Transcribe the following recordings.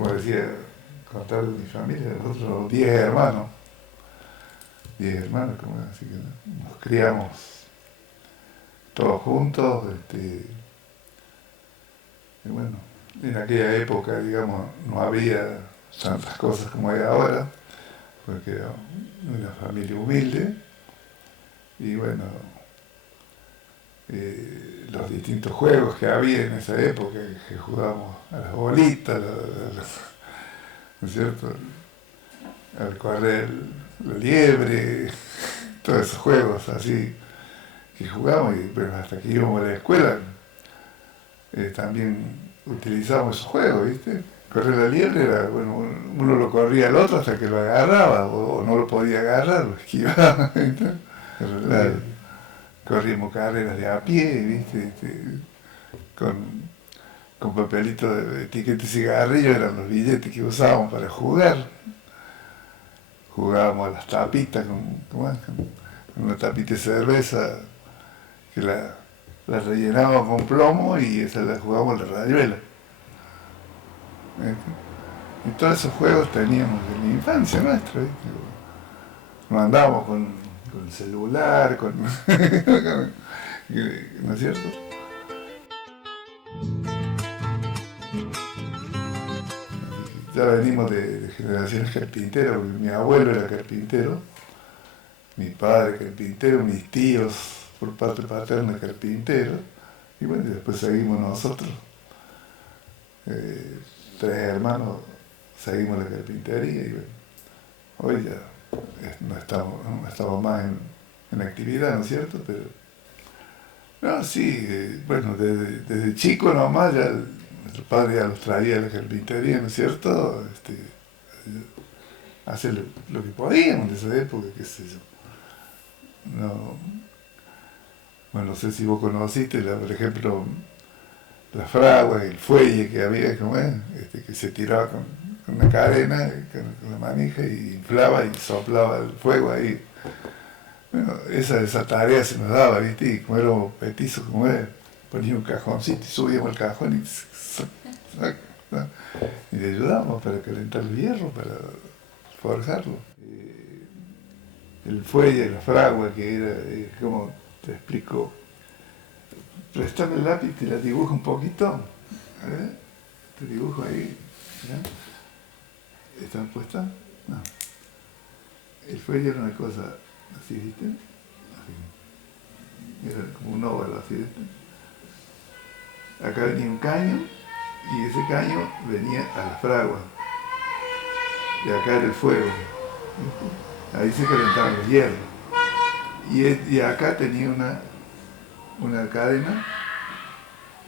como decía, contar de mi familia, nosotros 10 hermanos, 10 hermanos, como así que nos criamos todos juntos, y bueno, en aquella época, digamos, no había tantas cosas como hay ahora, porque era una familia humilde, y bueno, los distintos juegos que había en esa época, que jugábamos a las bolitas, ¿no es cierto? Al correr la liebre, todos esos juegos así que jugábamos, y bueno, hasta que íbamos a la escuela también utilizábamos esos juegos, ¿viste? Correr la liebre era, bueno, uno lo corría al otro hasta que lo agarraba, o no lo podía agarrar, lo esquivaba, ¿viste? Claro. Corríamos carreras de a pie, ¿viste? Con papelitos de etiqueta y cigarrillo, eran los billetes que usábamos para jugar. Jugábamos a las tapitas con una tapita de cerveza que la rellenábamos con plomo y esa la jugábamos a la rayuela. Y todos esos juegos teníamos en la infancia nuestra, ¿viste? No andábamos con el celular, ¿no es cierto? Ya venimos de generaciones carpinteras, porque mi abuelo era carpintero, mi padre carpintero, mis tíos por parte paterna carpinteros, y bueno, después seguimos nosotros, 3 hermanos, seguimos la carpintería, y bueno, hoy ya no estamos más en actividad, ¿no es cierto? Pero, no, sí, bueno, desde chico nomás ya nuestro padre ya los traía a la carpintería, ¿no es cierto? Hacer lo que podíamos en esa época, qué sé yo. No, bueno, no sé si vos conociste, por ejemplo, la fragua, el fuelle que había, como es, que se tiraba con una cadena, con la manija, y inflaba y soplaba el fuego ahí. Bueno, esa tarea se nos daba, ¿viste? Y como éramos petizos, como es, poníamos un cajoncito y subíamos el cajón y le ayudábamos para calentar el hierro, para forjarlo. El fuelle, la fragua, que era, ¿cómo te explico? Préstame el lápiz, te la dibujo un poquito. Te dibujo ahí. ¿Ya? ¿Están puestas? No. El fuelle era una cosa así, ¿viste? Así. Era como un óvalo, así, ¿viste? Acá venía un caño y ese caño venía a la fragua. Y acá era el fuego. ¿Viste? Ahí se calentaban los hierros. Y acá tenía una cadena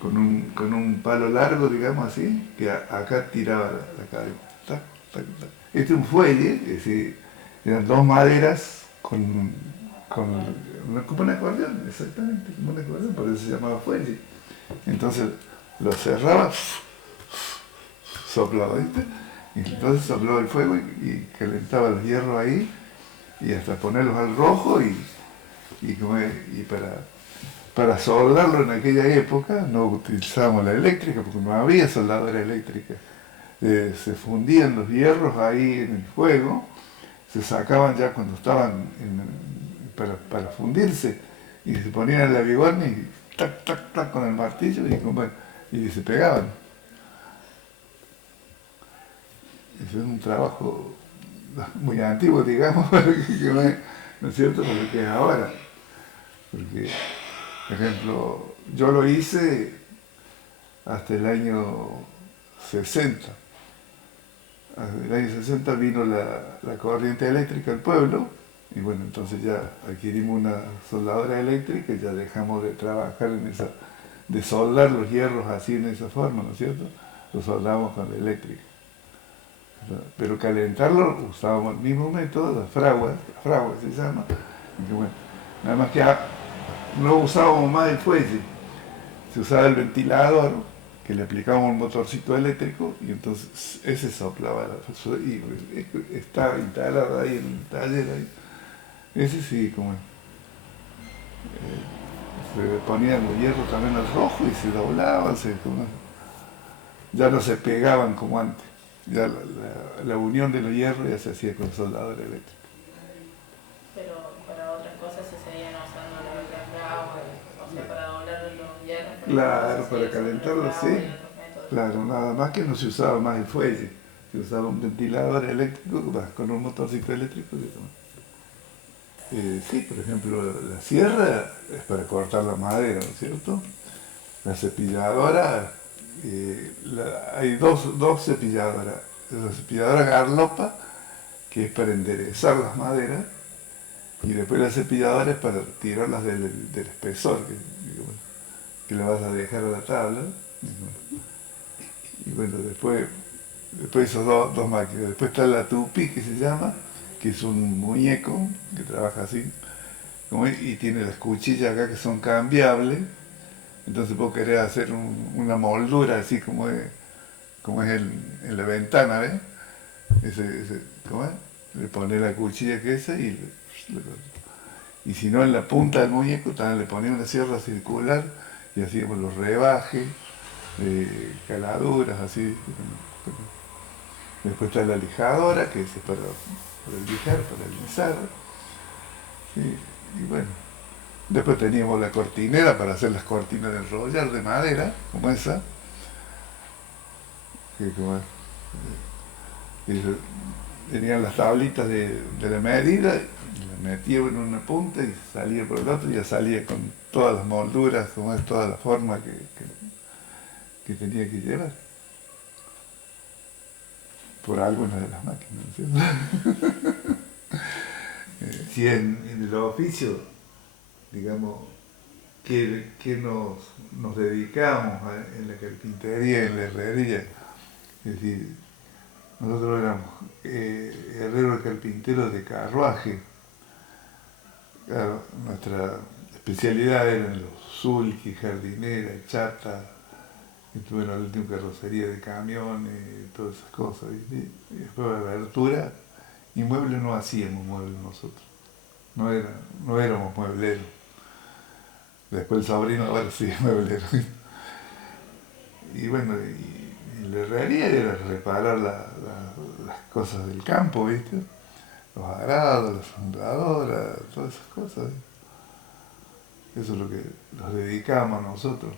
con un palo largo, digamos así, que acá tiraba la cadena. Tac, tac, tac. Este es un fuelle, es decir, eran 2 maderas como un acordeón, exactamente, como un acordeón, por eso se llamaba fuelle. Entonces lo cerraba, soplaba, ¿viste? Y entonces soplaba el fuego y calentaba los hierros ahí, y hasta ponerlos al rojo, y para soldarlo en aquella época no utilizábamos la eléctrica, porque no había soldadora eléctrica. Se fundían los hierros ahí en el fuego, se sacaban ya cuando estaban para fundirse, y se ponían en la bigorna y tac, tac, tac con el martillo y se pegaban. Eso es un trabajo muy antiguo, digamos, ¿no es cierto? Por lo que es ahora. Porque, por ejemplo, yo lo hice hasta el año 60. Hasta el año 60 vino la corriente eléctrica al pueblo, y bueno, entonces ya adquirimos una soldadora eléctrica y ya dejamos de trabajar de soldar los hierros así en esa forma, ¿no es cierto? Lo soldamos con la eléctrica. Pero calentarlo usábamos el mismo método, la fragua se llama, y que bueno, nada más que no usábamos más el fuelle, se usaba el ventilador, que le aplicábamos un motorcito eléctrico, y entonces ese soplaba y está instalado ahí en el taller ahí. Ese sí, como se ponían los hierros también al rojo y se doblaban, ya no se pegaban como antes. Ya la unión de los hierros ya se hacía con soldadura eléctrica. Pero para otras cosas se seguían usando las otras agua, o sea, para doblar los hierros, por ejemplo, se Claro, seguía para usando la calentarlo fragua y sí. otros métodos. Claro, nada más que no se usaba más el fuelle. Se usaba un ventilador eléctrico con un motorcito eléctrico. Sí, por ejemplo, la sierra es para cortar la madera, ¿no es cierto? La cepilladora, hay dos cepilladoras. La cepilladora garlopa, que es para enderezar las maderas, y después la cepilladora es para tirarlas del espesor que le vas a dejar a la tabla. Y bueno, después esos dos máquinas. Después está la tupi, que se llama, que es un muñeco que trabaja así, y tiene las cuchillas acá que son cambiables. Entonces vos querés hacer una moldura así como es en la ventana, ¿ves? ¿Cómo es? Le pones la cuchilla que esa y si no en la punta del muñeco también le pones una sierra circular y hacíamos los rebajes, caladuras, así. Después está la lijadora, que es para lijar, para alisar. Sí, y bueno, después teníamos la cortinera para hacer las cortinas de enrollar de madera, como esa, que como es, que tenían las tablitas de la medida, la metía en una punta y salía por el otro y ya salía con todas las molduras, como es toda la forma que tenía que llevar. Por alguna de las máquinas, ¿cierto? Si en el oficio, digamos, que nos dedicamos en la carpintería, en la herrería, es decir, nosotros éramos herreros carpinteros de carruaje. Claro, nuestra especialidad eran los sulky, jardinera, chata, y bueno, la última carrocería de camiones, todas esas cosas, ¿viste? Y después de la abertura, y muebles no hacíamos muebles nosotros, no éramos muebleros. Después el sobrino ahora sí es mueblero. Y bueno, y la herrería era reparar las cosas del campo, ¿viste? Los arados, las fundadoras, todas esas cosas. Eso es lo que nos dedicamos a nosotros.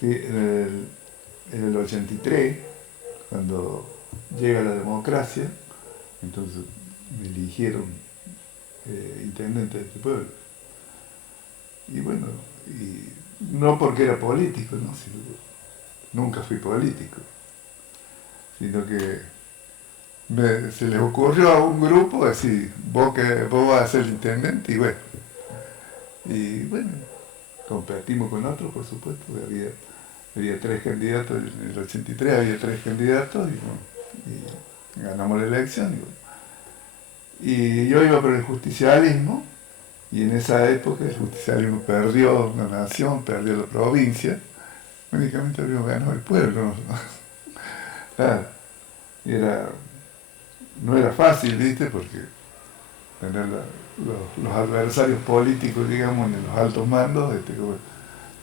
Sí, en el 83, cuando llega la democracia, entonces me eligieron intendente de este pueblo. Y bueno, y no porque era político, ¿no? Nunca fui político, sino que se les ocurrió a un grupo decir, vos vas a ser el intendente, y bueno, competimos con otros, por supuesto, había tres candidatos, en el 83 había tres candidatos, y ganamos la elección. Y yo iba por el justicialismo, y en esa época el justicialismo perdió la nación, perdió la provincia, únicamente habíamos ganado el pueblo, ¿no? Claro, no era fácil, ¿viste? Porque tener los adversarios políticos, digamos, en los altos mandos,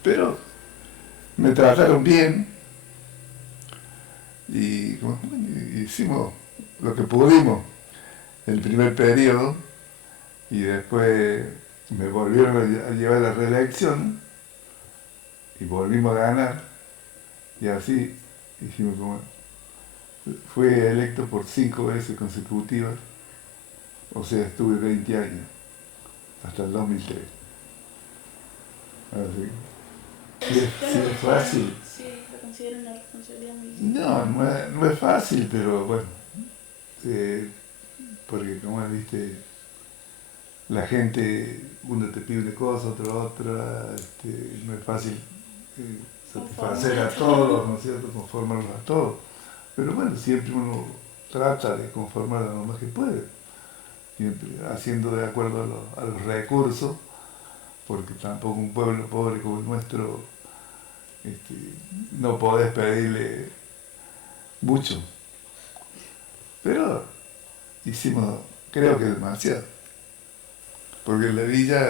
pero me trataron bien y hicimos lo que pudimos el primer periodo y después me volvieron a llevar a la reelección y volvimos a ganar y así hicimos fui electo por 5 veces consecutivas, o sea, estuve 20 años, hasta el 2003. Así. Sí, es fácil. Sí, lo considero una responsabilidad muy... No es fácil, pero bueno, porque como viste, la gente, uno te pide una cosa, otra, no es fácil satisfacer a todos, ¿no es cierto?, conformarlos a todos. Pero bueno, siempre uno trata de conformar a lo más que puede, siempre haciendo de acuerdo a los recursos, porque tampoco un pueblo pobre como el nuestro no podés pedirle mucho. pero hicimos, creo que demasiado. Porque en la villa,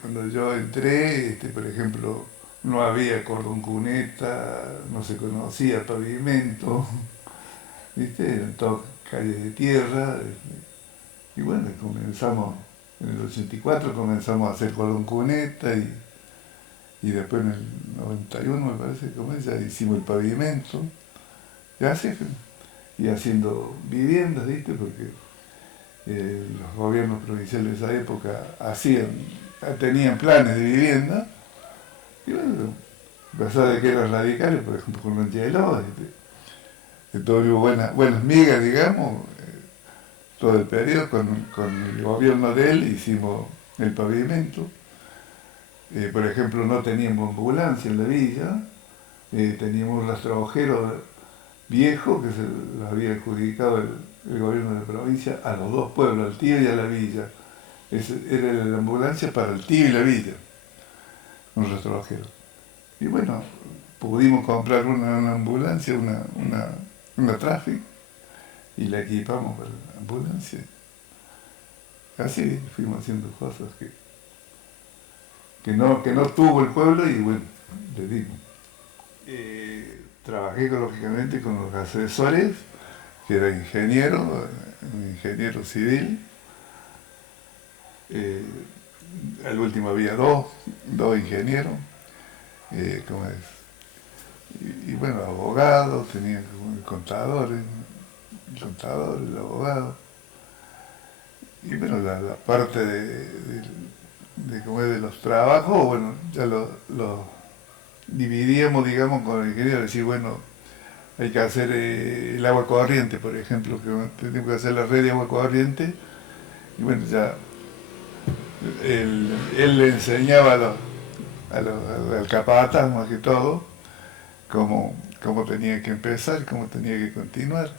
cuando yo entré, por ejemplo, no había cordón cuneta, no se conocía pavimento, ¿viste? Eran todas calles de tierra. Y bueno, comenzamos, en el 84 comenzamos a hacer cordón cuneta y después en el 91 me parece que ya hicimos el pavimento, y así, y haciendo viviendas, ¿viste? Porque los gobiernos provinciales de esa época tenían planes de vivienda, y bueno, a pesar de que eran radicales, por ejemplo con Ranchelo, entonces hubo buenas migas, digamos, todo el periodo, con el gobierno de él hicimos el pavimento. Por ejemplo, no teníamos ambulancia en la villa, teníamos un rastrojero viejo que se lo había adjudicado el gobierno de la provincia a los dos pueblos, al tío y a la villa. Era la ambulancia para el tío y la villa, un rastrojero. Y bueno, pudimos comprar una ambulancia, una Traffic, y la equipamos para la ambulancia. Así fuimos haciendo cosas que no tuvo el pueblo y bueno, le dimos. Trabajé lógicamente con los asesores, que era ingeniero, un ingeniero civil. Al último había dos ingenieros, ¿cómo es? Y bueno, abogados, tenían contadores, abogados. Y bueno, la parte ¿cómo es? De los trabajos, bueno, ya lo dividíamos, digamos, con el ingeniero, decir, bueno, hay que hacer el agua corriente, por ejemplo, que tenemos que hacer la red de agua corriente, y bueno, ya él le enseñaba al capataz, más que todo, cómo tenía que empezar, cómo tenía que continuar.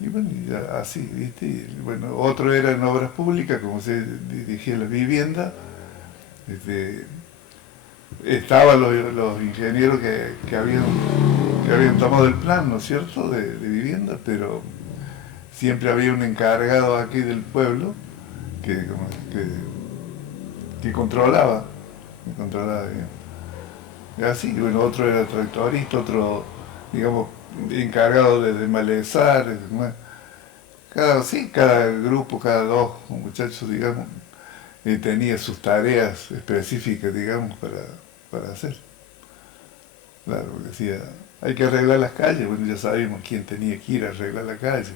Y bueno, ya así, ¿viste? Y bueno, otro era en obras públicas, como se dirigía la vivienda. Estaban los ingenieros que habían tomado el plan, ¿no es cierto?, de vivienda, pero siempre había un encargado aquí del pueblo que controlaba, digamos. Y así, bueno, otro era tractorista, otro, digamos, encargado de malezar, cada grupo, cada dos muchachos, digamos, tenía sus tareas específicas, digamos, para hacer. Claro, porque decía, hay que arreglar las calles, bueno, ya sabíamos quién tenía que ir a arreglar la calle.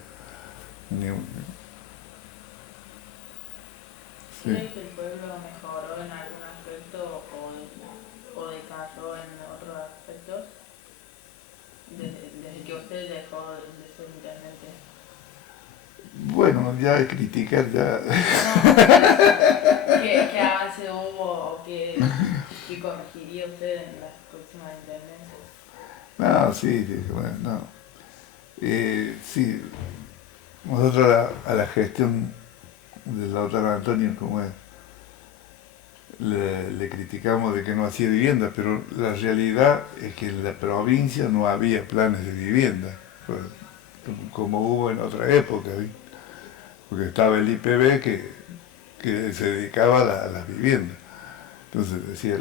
Sí. ¿Crees que el pueblo mejoró en algún aspecto o decayó en otros aspectos desde que usted dejó de ser intendente? Bueno, ya criticar ya... No, ¿qué avance hubo o qué corregiría usted en las próximas intendencias? No, sí, bueno, no. Sí, nosotros a la gestión del doctor Antonio, como es, le criticamos de que no hacía vivienda, pero la realidad es que en la provincia no había planes de vivienda, como hubo en otra época, ¿sí? Porque estaba el IPB que se dedicaba a las viviendas. Entonces decía,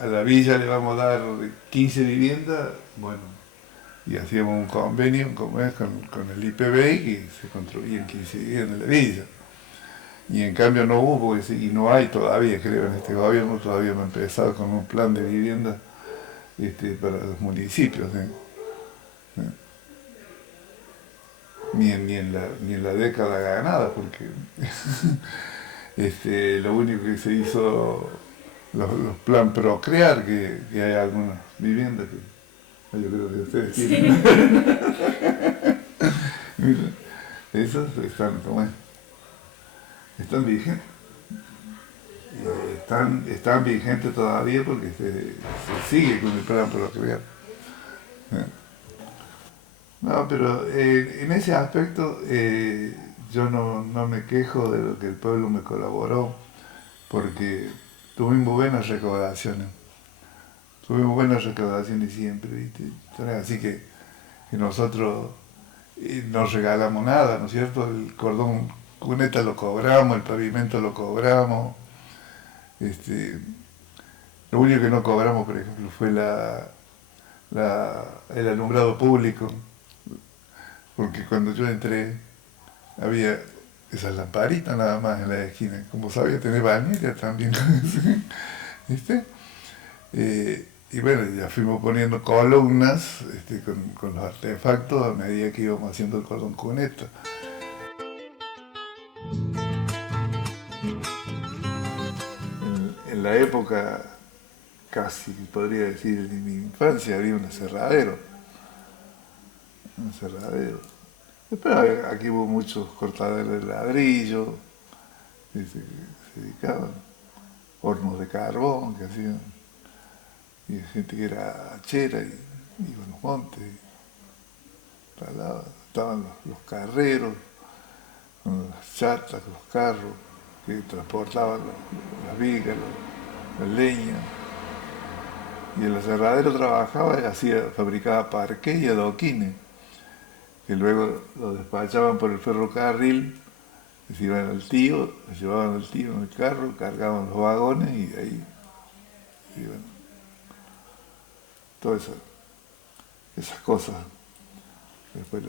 a la villa le vamos a dar 15 viviendas, bueno, y hacíamos un convenio con el IPB y se construían 15 viviendas en la villa. Y en cambio no hubo, y no hay todavía, creo, en este gobierno todavía no ha empezado con un plan de vivienda para los municipios. Ni en la década ganada, porque lo único que se hizo, los plan Procrear, que hay algunas viviendas que yo creo que ustedes tienen. Sí. Esas están vigentes. Están vigentes todavía porque se sigue con el plan Procrear. No, pero en ese aspecto yo no me quejo de lo que el pueblo me colaboró, porque tuvimos buenas recaudaciones siempre, ¿viste? Así que y nosotros no regalamos nada, ¿no es cierto? El cordón cuneta lo cobramos, el pavimento lo cobramos. Lo único que no cobramos, por ejemplo, fue el alumbrado público, porque cuando yo entré había esas lamparitas nada más en la esquina, como sabía tener bañera también, ¿viste? Y bueno, ya fuimos poniendo columnas con los artefactos a medida que íbamos haciendo el cordón cuneta. En la época, casi podría decir, de mi infancia, había un aserradero. Después aquí hubo muchos cortaderos de ladrillo, que se dedicaban, hornos de carbón que hacían, y gente que era hachera y iba a los montes, estaban los carreros, con las chatas, con los carros, que transportaban las vigas, la leña. Y el aserradero trabajaba y fabricaba parqué y adoquines, que luego lo despachaban por el ferrocarril, se iban al tío, se llevaban al tío en el carro, cargaban los vagones y ahí iban. Todas esas cosas. Después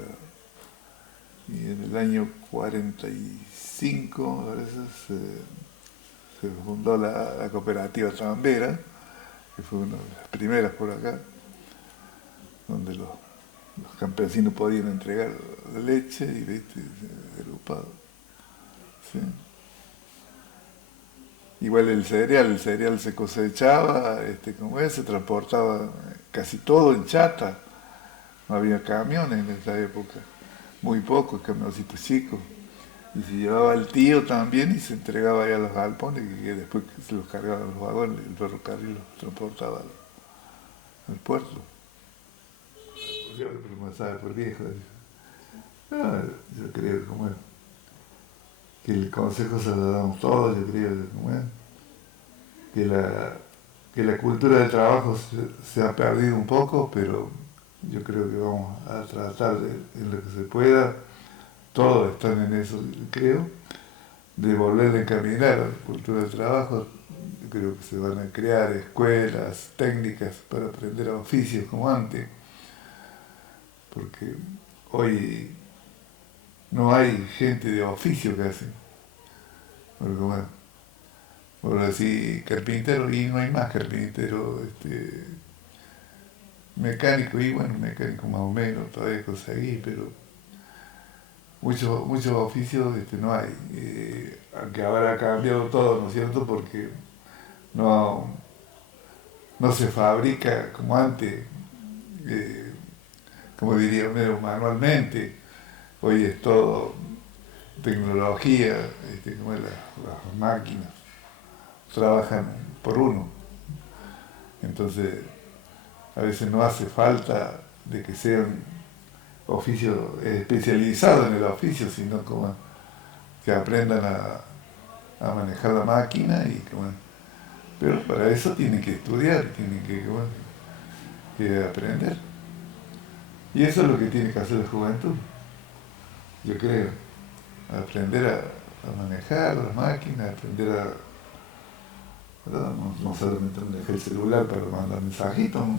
y en el año 45 a veces, se fundó la cooperativa Tambera, que fue una de las primeras por acá, donde los campesinos podían entregar la leche y leche agrupado. ¿Sí? Igual el cereal se cosechaba, se transportaba casi todo en chata. No había camiones en esa época, muy pocos, camioncitos chicos. Y se llevaba al tío también y se entregaba ahí a los galpones, que después se los cargaban los vagones, el ferrocarril los transportaba al puerto. Yo le preguntaba por viejo. No, yo creo que el consejo se lo damos todos, yo creo que la cultura del trabajo se ha perdido un poco, pero yo creo que vamos a tratar en lo que se pueda, todos están en eso, creo, de volver a encaminar a la cultura del trabajo. Yo creo que se van a crear escuelas técnicas para aprender oficios como antes, porque hoy no hay gente de oficio casi. Porque bueno, por decir carpintero, y no hay más carpintero, mecánico, y bueno, mecánico más o menos, todavía conseguí, pero muchos oficios no hay. Aunque ahora ha cambiado todo, ¿no es cierto? Porque no se fabrica como antes, como diría medio manualmente. Hoy es todo tecnología, como las máquinas trabajan por uno. Entonces, a veces no hace falta de que sean oficios especializados en el oficio, sino como que aprendan a manejar la máquina pero para eso tienen que estudiar, tienen que aprender. Y eso es lo que tiene que hacer la juventud, yo creo, aprender a manejar las máquinas, aprender no solamente manejar el celular para mandar mensajitos, ¿no?